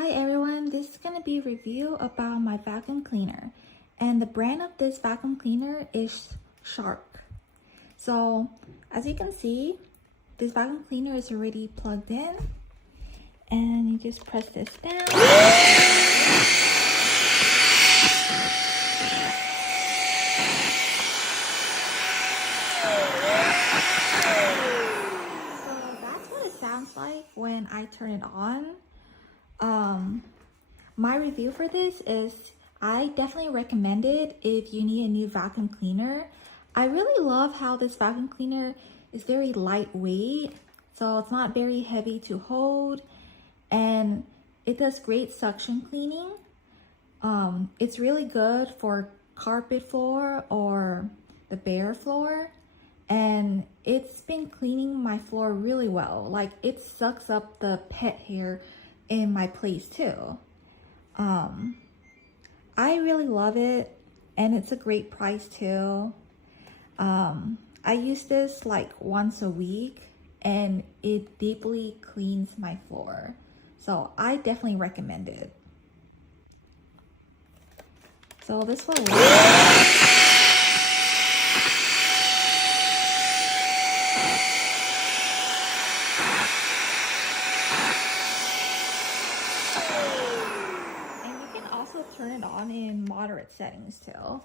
Hi everyone, this is going to be a review about my vacuum cleaner, and the brand of this vacuum cleaner is Shark. So as you can see, this vacuum cleaner is already plugged in, and you just press this down. So that's what it sounds like when I turn it on. My review for this is I definitely recommend it if you need a new vacuum cleaner. I really love how this vacuum cleaner is very lightweight, so it's not very heavy to hold, and it does great suction cleaning. It's really good for carpet floor or the bare floor, and it's been cleaning my floor really well. Like, it sucks up the pet hair in my place too. I really love it, and it's a great price too. I use this like once a week, and it deeply cleans my floor. So I definitely recommend it. So this will work. Turn it on in moderate settings too.